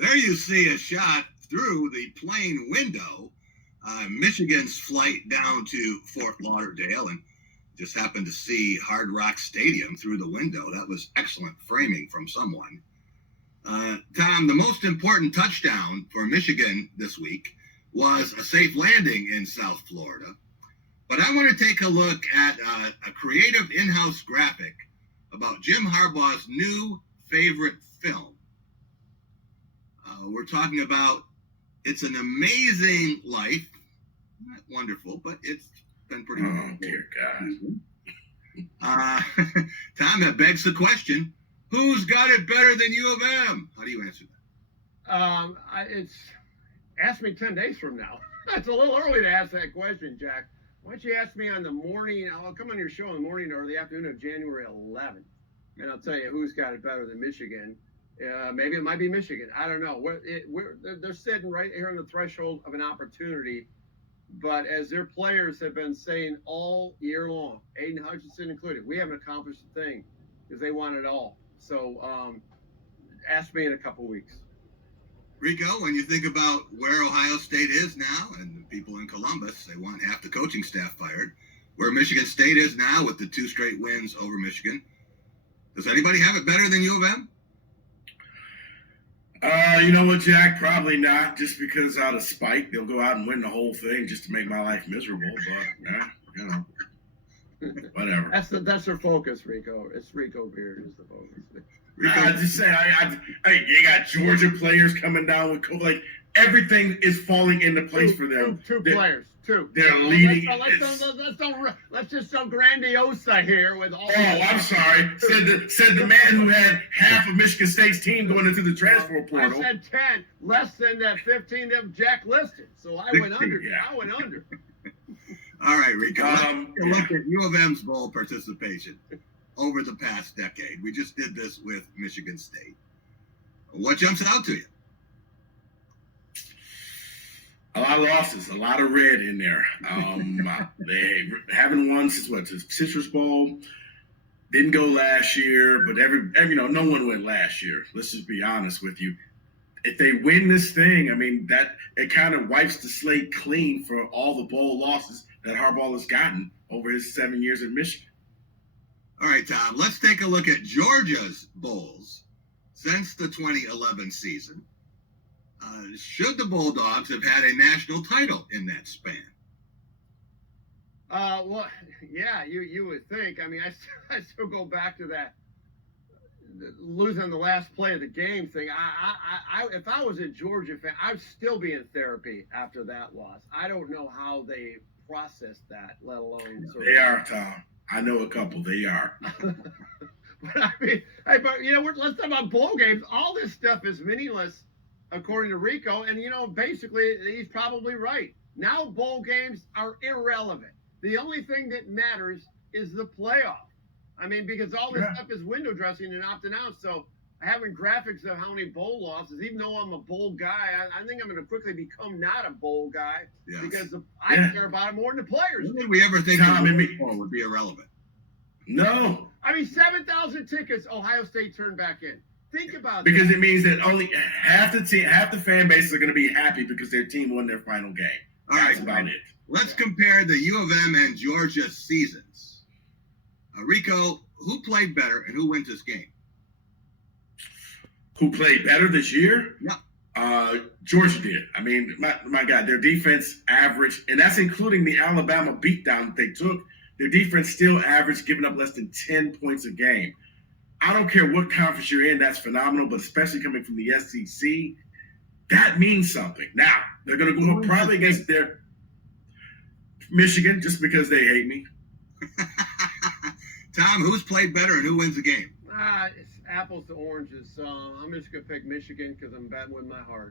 There you see a shot through the plane window. Michigan's flight down to Fort Lauderdale, and just happened to see Hard Rock Stadium through the window. That was excellent framing from someone. Tom, the most important touchdown for Michigan this week was a safe landing in South Florida. But I want to take a look at a creative in-house graphic about Jim Harbaugh's new favorite film. We're talking about It's an Amazing Life. Not wonderful, but it's been pretty good. Oh, dear God. Tom, that begs the question, who's got it better than U of M? How do you answer that? It's ask me 10 days from now. It's a little early to ask that question, Jack. Why don't you ask me on the morning? I'll come on your show in the morning or the afternoon of January 11th, and I'll tell you who's got it better than Michigan. Maybe it might be Michigan. I don't know. They're sitting right here on the threshold of an opportunity. But as their players have been saying all year long, Aiden Hutchinson included, we haven't accomplished a thing because they want it all. So ask me in a couple weeks. Rico, when you think about where Ohio State is now and the people in Columbus, they want half the coaching staff fired. Where Michigan State is now with the 2 straight wins over Michigan, does anybody have it better than U of M? You know what, Jack? Probably not. Just because out of spite, they'll go out and win the whole thing just to make my life miserable. But whatever. That's their focus, Rico. It's Rico Beard is the focus. I just say, you got Georgia players coming down with COVID. Like everything is falling into place for them. Two players. They're leading. Let's just so grandiosa here with all. Oh, I'm sorry. Said the man who had half of Michigan State's team going into the transfer portal. I said 10, less than that 15 that Jack listed. So I went under. Yeah. I went under. All right, Rico. Look at U of M's bowl participation over the past decade. We just did this with Michigan State. What jumps out to you? A lot of losses, a lot of red in there. They haven't won since the Citrus Bowl. Didn't go last year, but no one went last year. Let's just be honest with you. If they win this thing, I mean, that it kind of wipes the slate clean for all the bowl losses that Harbaugh has gotten over his 7 years at Michigan. All right, Tom, let's take a look at Georgia's bowls since the 2011 season. Should the Bulldogs have had a national title in that span? Well, yeah, you would think. I mean, I still go back to that losing the last play of the game thing. If I was a Georgia fan, I'd still be in therapy after that loss. I don't know how they processed that, let alone. They are, Tom. I know a couple. They are. But I mean, let's talk about bowl games. All this stuff is meaningless, according to Rico, and basically he's probably right. Now bowl games are irrelevant. The only thing that matters is the playoff. I mean, because all this stuff is window dressing and opting out. So having graphics of how many bowl losses, even though I'm a bowl guy, I think I'm going to quickly become not a bowl guy because I care about it more than the players. When did we ever think the bowl would be irrelevant? No. I mean, 7,000 tickets Ohio State turned back in. Think about because that. It means that only half the fan base are going to be happy because their team won their final game. That's about it. Let's compare the U of M and Georgia seasons. Rico, who played better and who wins this game? Who played better this year? Yeah. Georgia did. I mean, my God, their defense averaged, and that's including the Alabama beatdown that they took. Their defense still averaged, giving up less than 10 points a game. I don't care what conference you're in, that's phenomenal, but especially coming from the SEC, that means something. Now, they're going to go up probably against their Michigan just because they hate me. Tom, who's played better and who wins the game? It's apples to oranges. So I'm just going to pick Michigan because I'm betting with my heart.